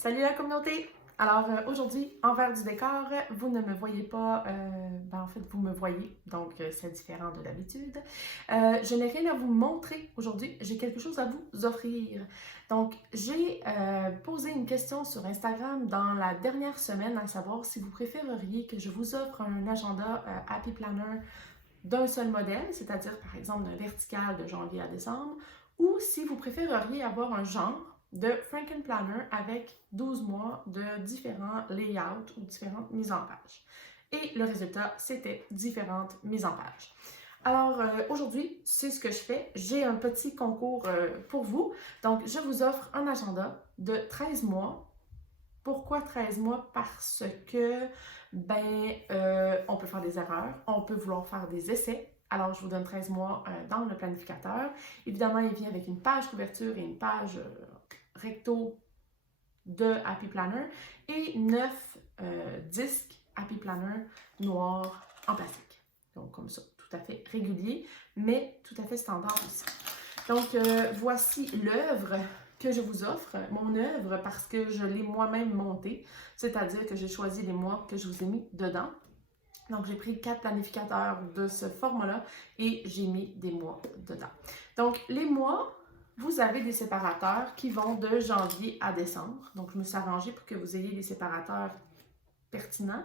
Salut la communauté! Alors aujourd'hui, envers du décor, vous ne me voyez pas, en fait vous me voyez, donc c'est différent de d'habitude. Je n'ai rien à vous montrer aujourd'hui, j'ai quelque chose à vous offrir. Donc j'ai posé une question sur Instagram dans la dernière semaine à savoir si vous préféreriez que je vous offre un agenda Happy Planner d'un seul modèle, c'est-à-dire par exemple d'un vertical de janvier à décembre, ou si vous préféreriez avoir un genre de Frankenplanner avec 12 mois de différents layouts ou différentes mises en page. Et le résultat, c'était différentes mises en page. Alors aujourd'hui, c'est ce que je fais. J'ai un petit concours pour vous. Donc, je vous offre un agenda de 13 mois. Pourquoi 13 mois? Parce que, on peut faire des erreurs, on peut vouloir faire des essais. Alors, je vous donne 13 mois dans le planificateur. Évidemment, il vient avec une page couverture et une page recto de Happy Planner et 9 disques Happy Planner noirs en plastique. Donc, comme ça, tout à fait régulier, mais tout à fait standard aussi. Donc, voici l'œuvre que je vous offre, mon œuvre, parce que je l'ai moi-même montée, c'est-à-dire que j'ai choisi les mois que je vous ai mis dedans. Donc, j'ai pris 4 planificateurs de ce format-là et j'ai mis des mois dedans. Donc, les mois, vous avez des séparateurs qui vont de janvier à décembre. Donc, je me suis arrangée pour que vous ayez des séparateurs pertinents.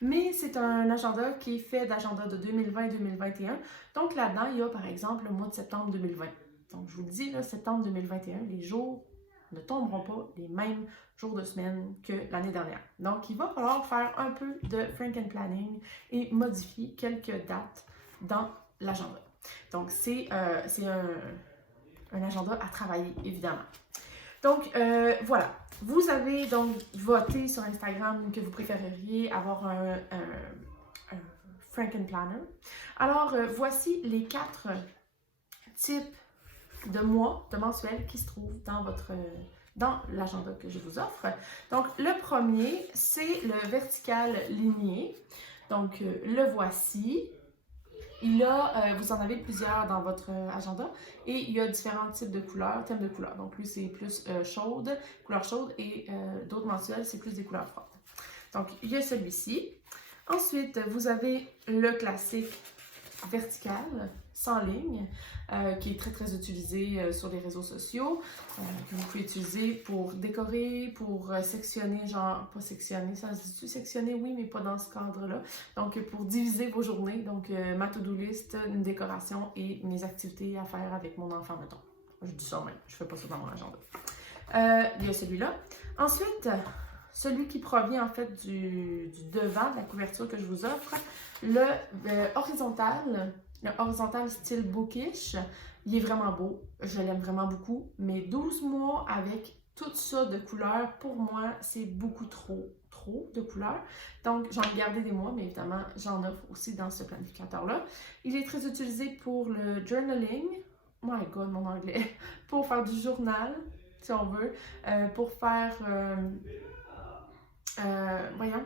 Mais c'est un agenda qui est fait d'agenda de 2020 et 2021. Donc, là-dedans, il y a par exemple le mois de septembre 2020. Donc, je vous le dis, là, septembre 2021, les jours ne tomberont pas les mêmes jours de semaine que l'année dernière. Donc, il va falloir faire un peu de Frankenplanning et modifier quelques dates dans l'agenda. Donc, c'est un agenda à travailler, évidemment. Donc, voilà. Vous avez donc voté sur Instagram que vous préféreriez avoir un Frankenplanner. Alors, voici les 4 types de mois, de mensuels qui se trouvent dans l'agenda que je vous offre. Donc, le premier, c'est le vertical ligné. Donc, le voici. Vous en avez plusieurs dans votre agenda et il y a différents types de couleurs, thèmes de couleurs. Donc, lui, c'est plus couleur chaude et d'autres mensuels, c'est plus des couleurs froides. Donc, il y a celui-ci. Ensuite, vous avez le classique vertical, sans ligne, qui est très très utilisé sur les réseaux sociaux, que vous pouvez utiliser pour décorer, pour sectionner, genre, pas sectionner, ça se dit sectionner, oui, mais pas dans ce cadre-là. Donc, pour diviser vos journées, donc ma to-do list, une décoration et mes activités à faire avec mon enfant, mettons. Je dis ça même, je fais pas ça dans mon agenda. Il y a celui-là. Ensuite, celui qui provient en fait du devant de la couverture que je vous offre, le horizontal style bookish, il est vraiment beau, je l'aime vraiment beaucoup, mais 12 mois avec tout ça de couleurs, pour moi, c'est beaucoup trop de couleurs. Donc, j'en ai gardé des mois, mais évidemment, j'en offre aussi dans ce planificateur-là. Il est très utilisé pour le journaling, my god, mon anglais, pour faire du journal, si on veut, pour faire... voyons.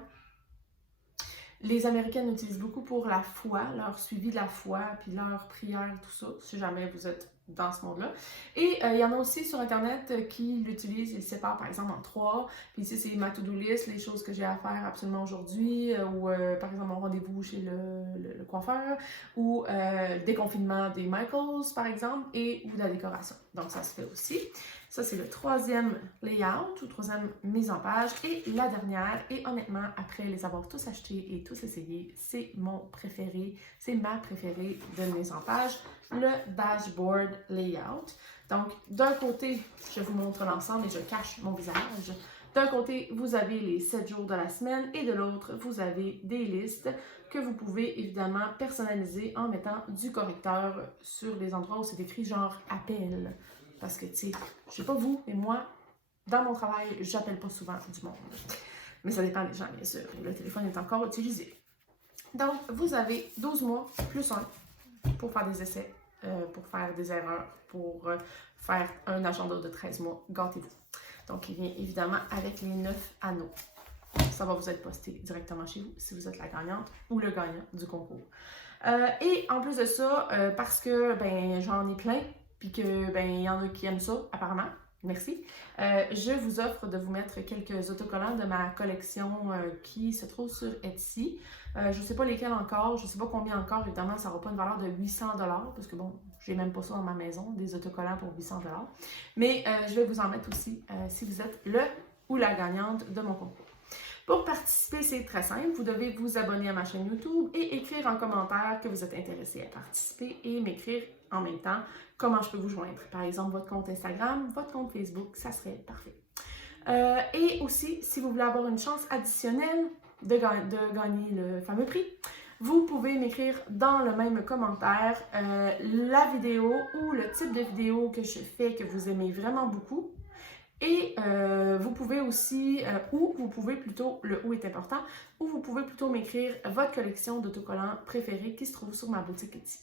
Les Américaines utilisent beaucoup pour la foi, leur suivi de la foi, puis leur prière, tout ça, si jamais vous êtes dans ce monde-là. Et il y en a aussi sur Internet qui l'utilisent, ils le séparent par exemple en 3. Puis ici, c'est ma to-do list, les choses que j'ai à faire absolument aujourd'hui, ou par exemple mon rendez-vous chez le coiffeur, ou le déconfinement des Michaels, par exemple, ou de la décoration. Donc ça se fait aussi. Ça, c'est le 3e layout ou 3e mise en page. Et la dernière, et honnêtement, après les avoir tous achetés et tous essayés, c'est mon préféré, c'est ma préférée de mise en page, le dashboard layout. Donc, d'un côté, je vous montre l'ensemble et je cache mon visage. D'un côté, vous avez les 7 jours de la semaine et de l'autre, vous avez des listes que vous pouvez évidemment personnaliser en mettant du correcteur sur les endroits où c'est écrit genre appel. Parce que, tu sais, je sais pas vous, mais moi, dans mon travail, j'appelle pas souvent du monde. Mais ça dépend des gens, bien sûr. Le téléphone est encore utilisé. Donc, vous avez 12 mois plus 1 pour faire des essais, pour faire des erreurs, pour faire un agenda de 13 mois. Gâtez-vous. Donc, il vient évidemment avec les 9 anneaux. Ça va vous être posté directement chez vous si vous êtes la gagnante ou le gagnant du concours. Et en plus de ça, parce que j'en ai plein, puis que il y en a qui aiment ça apparemment, merci. Je vous offre de vous mettre quelques autocollants de ma collection qui se trouve sur Etsy. Je ne sais pas lesquels encore, je ne sais pas combien encore, évidemment, ça n'aura pas une valeur de 800 parce que bon, j'ai même pas ça dans ma maison, des autocollants pour 800 mais je vais vous en mettre aussi si vous êtes le ou la gagnante de mon concours. Pour participer, c'est très simple. Vous devez vous abonner à ma chaîne YouTube et écrire en commentaire que vous êtes intéressé à participer et m'écrire en même temps comment je peux vous joindre. Par exemple, votre compte Instagram, votre compte Facebook, ça serait parfait. Et aussi, si vous voulez avoir une chance additionnelle de gagner le fameux prix, vous pouvez m'écrire dans le même commentaire la vidéo ou le type de vidéo que je fais que vous aimez vraiment beaucoup. Et vous pouvez aussi, ou vous pouvez plutôt, le ou est important, ou vous pouvez plutôt m'écrire votre collection d'autocollants préférés qui se trouve sur ma boutique Etsy.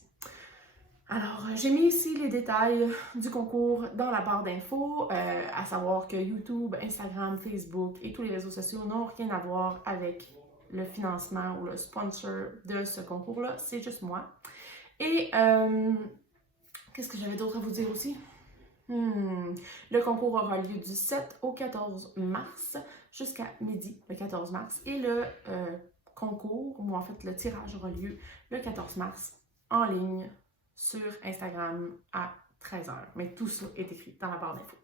Alors, j'ai mis ici les détails du concours dans la barre d'infos, à savoir que YouTube, Instagram, Facebook et tous les réseaux sociaux n'ont rien à voir avec le financement ou le sponsor de ce concours-là, c'est juste moi. Et qu'est-ce que j'avais d'autre à vous dire aussi? Le concours aura lieu du 7 au 14 mars jusqu'à midi, le 14 mars. Et le concours, ou en fait le tirage aura lieu le 14 mars en ligne sur Instagram à 13h. Mais tout ça est écrit dans la barre d'infos.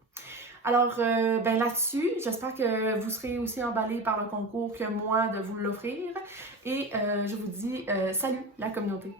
Alors, ben là-dessus, j'espère que vous serez aussi emballés par le concours que moi de vous l'offrir. Et je vous dis salut la communauté!